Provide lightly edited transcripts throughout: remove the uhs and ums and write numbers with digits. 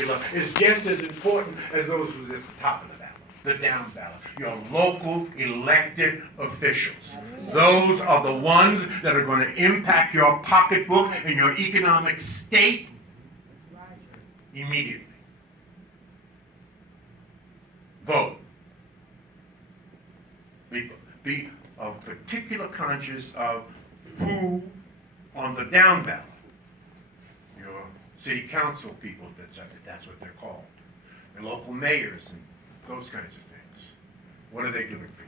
particular is just as important as those who are at the top of the ballot, the down ballot. Your local elected officials. Those are the ones that are going to impact your pocketbook and your economic state immediately. Vote. Be of particular conscious of who on the down ballot, your city council people, that's what they're called, the local mayors and those kinds of things. What are they doing for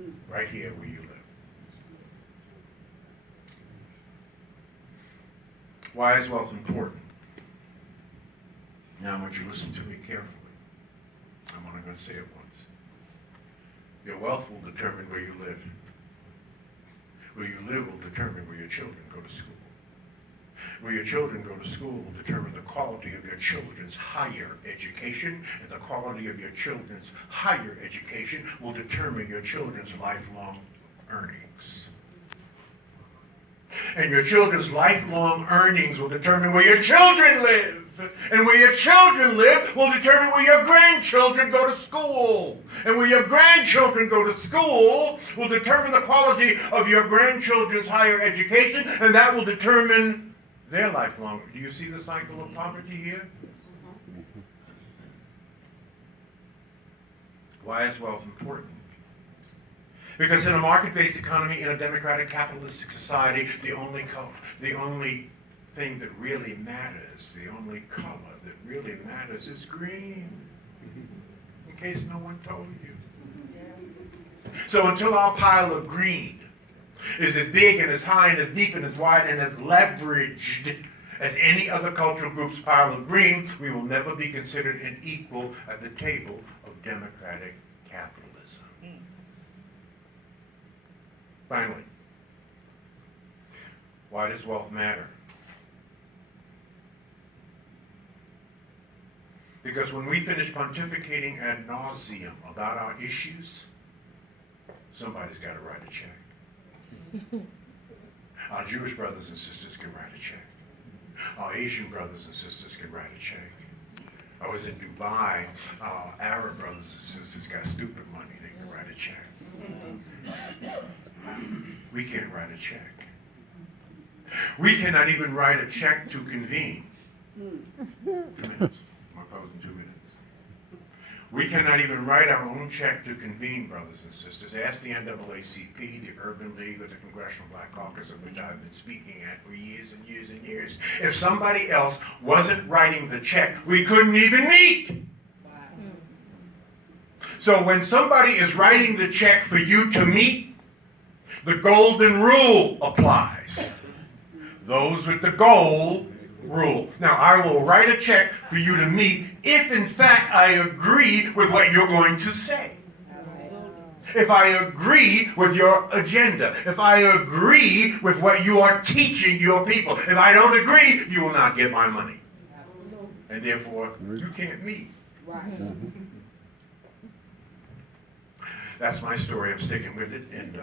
you? Right here where you live. Why is wealth important? Now I want you to listen to me carefully. I'm only going to say it once. Your wealth will determine where you live. Where you live will determine where your children go to school. Where your children go to school will determine the quality of your children's higher education, and the quality of your children's higher education will determine your children's lifelong earnings. And your children's lifelong earnings will determine where your children live. And where your children live will determine where your grandchildren go to school. And where your grandchildren go to school will determine the quality of your grandchildren's higher education, and that will determine their lifelong. Do you see the cycle of poverty here? Why is wealth important? Because in a market-based economy, in a democratic capitalistic society, the only thing that really matters, the only color that really matters is green. In case no one told you. So until our pile of green is as big and as high and as deep and as wide and as leveraged as any other cultural group's pile of green, we will never be considered an equal at the table of democratic capitalism. Finally, why does wealth matter? Because when we finish pontificating ad nauseum about our issues, somebody's got to write a check. Our Jewish brothers and sisters can write a check. Our Asian brothers and sisters can write a check. I was in Dubai. Our Arab brothers and sisters got stupid money. They can write a check. We can't write a check. We cannot even write a check to convene. 2 minutes. My closing 2 minutes. We cannot even write our own check to convene, brothers and sisters. Ask the NAACP, the Urban League, or the Congressional Black Caucus, of which I've been speaking at for years and years and years. If somebody else wasn't writing the check, we couldn't even meet. Wow. So when somebody is writing the check for you to meet, the golden rule applies. Those with the gold rule. Now, I will write a check for you to meet if, in fact, I agree with what you're going to say. If I agree with your agenda. If I agree with what you are teaching your people. If I don't agree, you will not get my money. And therefore, you can't meet. That's my story. I'm sticking with it. And